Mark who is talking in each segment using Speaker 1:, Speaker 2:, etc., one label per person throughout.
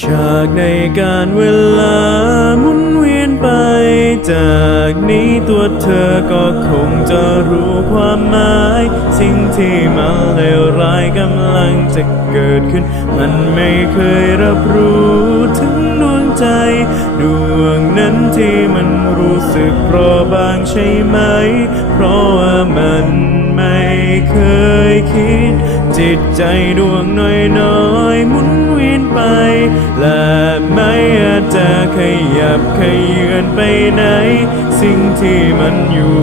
Speaker 1: ฉากในการเวลาหมุนเวียนไป จากนี้ตัวเธอก็คงจะรู้ความหมาย สิ่งที่มันเลวร้ายกำลังจะเกิดขึ้น มันไม่เคยรับรู้ถึงดวงใจ ดวงนั้นที่มันรู้สึกเปราะบางใช่ไหม เพราะว่ามัน เคยคิด จิตใจดวงน้อยๆหมุนเวียนไป และไม่อาจจะขยับขยื่นไปไหน สิ่งที่มันอยู่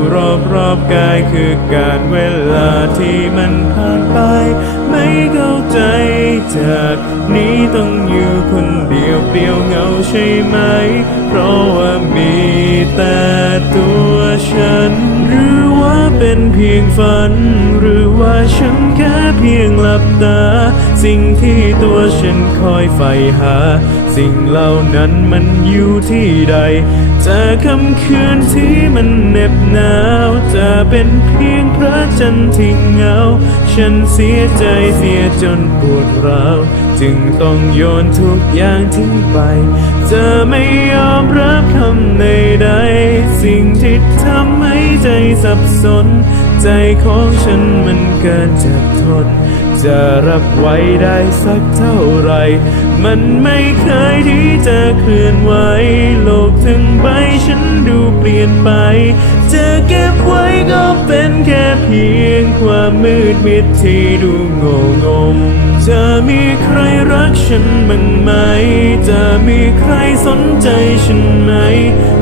Speaker 1: รอบๆกายคือการเวลาที่มันผ่านไป ไม่เข้าใจจากนี้ต้องอยู่คนเดียวเปลี่ยวเหงาใช่ไหม เพราะว่ามีแต่ตัวฉันรือว่า เป็นเพียงฝัน หรือว่าฉันแค่เพียงหลับตา สิ่งที่ตัวฉันคอยใฝ่หา สิ่งเหล่านั้นมันอยู่ที่ใด จะคำคืนที่มันเหน็บหนาว จะเป็นเพียงพระจันทร์ที่เหงา ฉันเสียใจเสียจนปวดร้าว จึงต้องโยนทุกอย่างทิ้งไป จะไม่ยอมรับคำใดๆสิ่งที่ทำให้ใจสับสน ใจของฉันมันเกินจะทน จะรับไว้ได้สักเท่าไร มันไม่เคยที่จะเคลื่อนไหวโลกทั้งใบฉันดูเปลี่ยนไป จะเก็บไว้ก็เป็นแค่เพียงความมืดมิดที่ดูโง่งมจะมีใครรักฉันบ้างไหม จะมีใครสนใจฉันไหม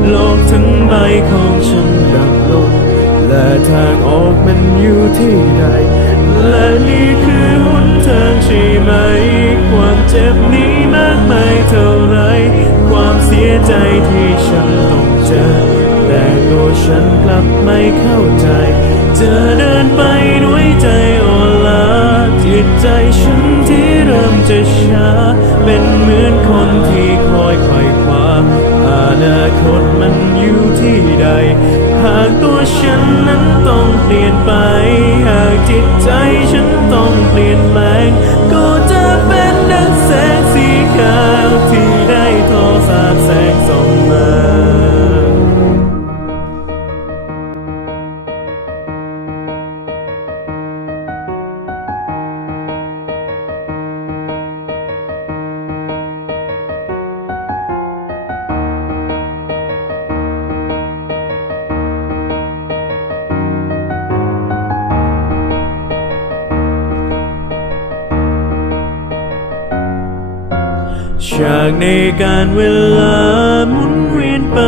Speaker 1: โลกทั้งใบของฉันดับลง และทางออกมันอยู่ที่ใด และนี่คือหนทางใช่ไหม ความเจ็บนี้มากมายเท่าไร ความเสียใจที่ฉันต้องเจอ แต่ตัวฉันกลับไม่เข้าใจจะเดินไปด้วยใจอ่อนล้าจิตใจฉันที่เริ่มจะช้า เป็นเหมือนคนที่คอยไขว่คว้า อนาคตมันอยู่ที่ใด หากตัวฉันนั้นต้องเปลี่ยนไป หากจิตใจฉันต้องเปลี่ยนแปลงก็ ฉากในการเวลาหมุนเวียนไป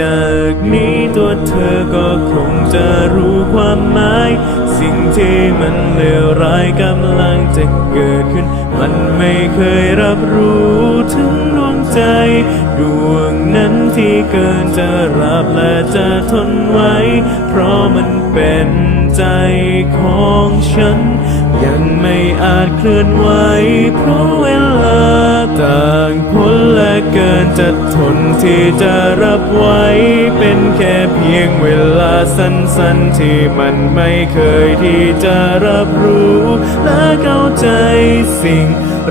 Speaker 1: จากนี้ตัวเธอก็คงจะรู้ความหมาย สิ่งที่มันเลวร้ายกำลังจะเกิดขึ้น มันไม่เคยรับรู้ถึงดวงใจ ดวงนั้นที่เกินจะรับและจะทนไว้ เพราะมันเป็นใจของฉัน ยังไม่อาจเคลื่อนไหวเพราะเวลา จะทนที่จะรับไว้ เป็นแค่เพียงเวลาสั้นๆ ที่มันไม่เคยที่จะรับรู้ และเข้าใจสิ่ง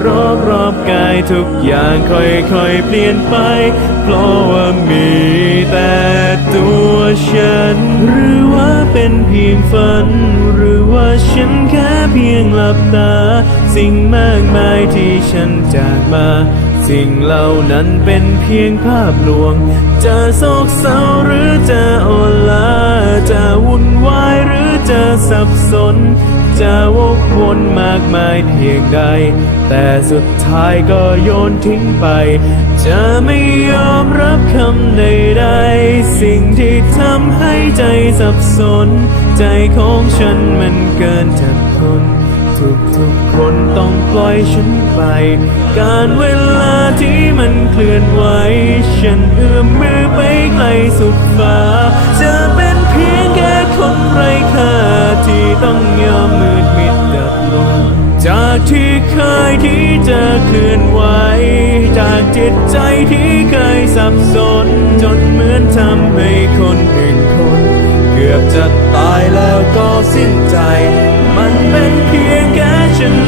Speaker 1: รอบรอบๆกายทุกอย่างค่อยๆเปลี่ยนไป เพราะว่ามีแต่ตัวฉัน หรือว่าเป็นเพียงฝัน หรือว่าฉันแค่เพียงหลับตา สิ่งมากมายที่ฉันจากมา สิ่งเหล่านั้นเป็นเพียงภาพลวง จะโศกเศร้าหรือจะอ่อนล้าจะวุ่นวายหรือจะสับสน จะวกวนมากมายเพียงใด แต่สุดท้ายก็โยนทิ้งไป จะไม่ยอมรับคำใดๆสิ่งที่ทำให้ใจสับสน ใจของฉันมันเกินจะทน ทุกทุกๆคนต้องปล่อยฉันไป การเวลาที่มันเคลื่อนไหว ฉันเอื้อมมือไปไกลสุดฟ้า จะเป็นเพียงแค่คนไร้ค่าที่ต้องยอมมืดมิดดับลง จากที่เคยที่จะเคลื่อนไหว จากจิตใจที่เคยสับสน จนเหมือนทำให้คนหนึ่งคน เกือบจะตายแล้วก็สิ้นใจ มันเป็นเพียง แ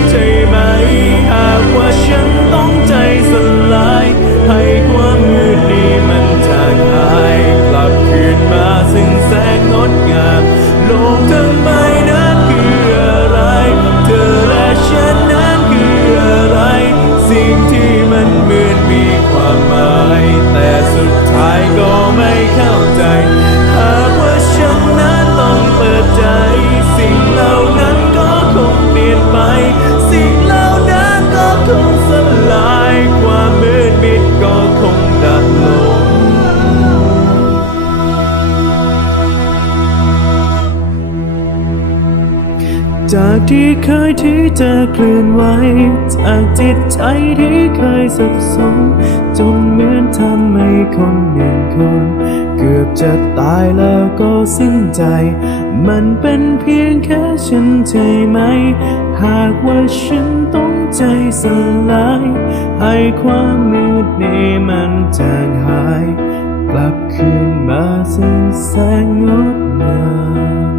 Speaker 1: จากที่เคยที่จะเคลื่อนไหวจากจิตใจที่เคยสับสนจนเหมือนทำให้คนหนึ่งคน เกือบจะตายแล้วก็สิ้นใจ มันเป็นเพียงแค่ฉันใช่ไหม หากว่าฉันต้องใจสลาย ให้ความมืดนี้มันจางหาย กลับคืนมาซึ่งแสงงดงาม